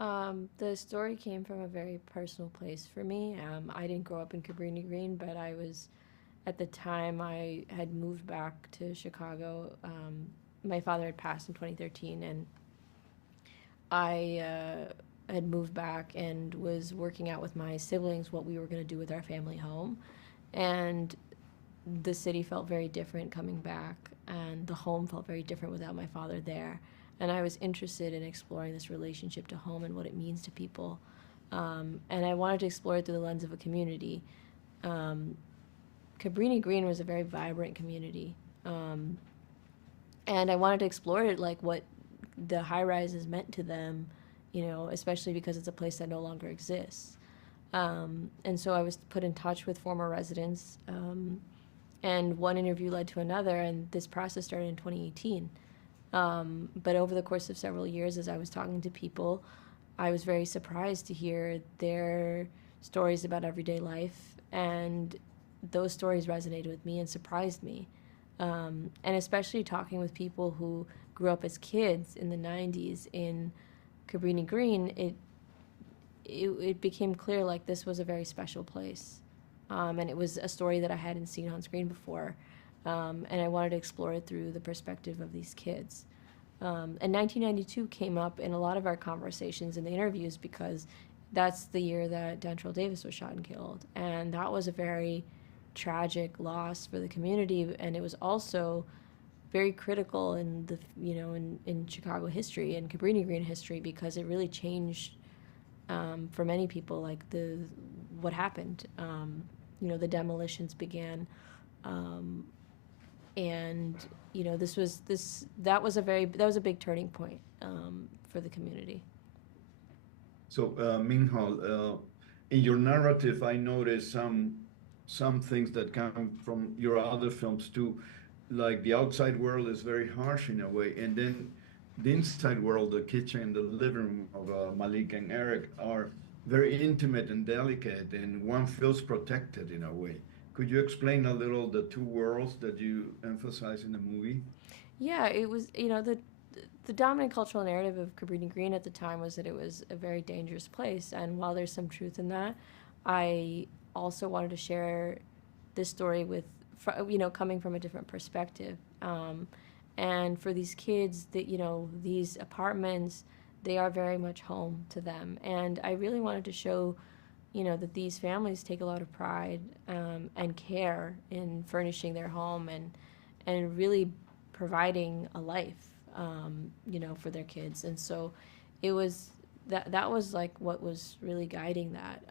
The story came from a very personal place for me. I didn't grow up in Cabrini Green, but at the time, I had moved back to Chicago. My father had passed in 2013, and I had moved back and was working out with my siblings what we were going to do with our family home. And the city felt very different coming back, and the home felt very different without my father there. And I was interested in exploring this relationship to home and what it means to people. And I wanted to explore it through the lens of a community. Cabrini Green was a very vibrant community. And I wanted to explore it, like what the high rises meant to them, especially because it's a place that no longer exists. And so I was put in touch with former residents, and one interview led to another, and this process started in 2018. But over the course of several years, as I was talking to people, I was very surprised to hear their stories about everyday life, and those stories resonated with me and surprised me. And especially talking with people who grew up as kids in the 90s in Cabrini Green, it became clear like this was a very special place. And it was a story that I hadn't seen on screen before. And I wanted to explore it through the perspective of these kids. And 1992 came up in a lot of our conversations and the interviews because that's the year that Dontrell Davis was shot and killed. And that was a very tragic loss for the community, and it was also very critical in in Chicago history and Cabrini Green history because it really changed for many people like what happened. The demolitions began, and that was a big turning point for the community. So, Minhal, in your narrative, I noticed some things that come from your other films too, like the outside world is very harsh in a way, and then the inside world, the kitchen and the living room of Malik and Eric are very intimate and delicate, and one feels protected in a way. Could you explain a little the two worlds that you emphasize in the movie? Yeah, it was, the dominant cultural narrative of Cabrini Green at the time was that it was a very dangerous place. And while there's some truth in that, I also wanted to share this story with, coming from a different perspective. And for these kids, that these apartments, they are very much home to them. And I really wanted to show, that these families take a lot of pride and care in furnishing their home and really providing a life, for their kids. And so it was that was like what was really guiding that,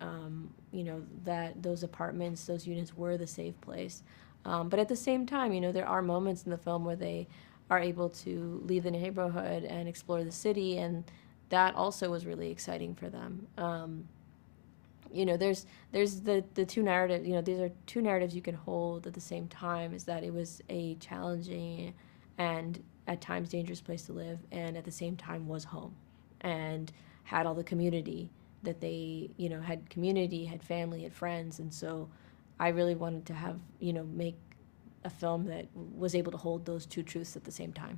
that those apartments, those units were the safe place. But at the same time, there are moments in the film where they are able to leave the neighborhood and explore the city, and that also was really exciting for them. There's the two narratives. These are two narratives you can hold at the same time. Is that it was a challenging and at times dangerous place to live, and at the same time was home, and had all the community that they had community, had family, had friends, and so I really wanted to have make a film that was able to hold those two truths at the same time.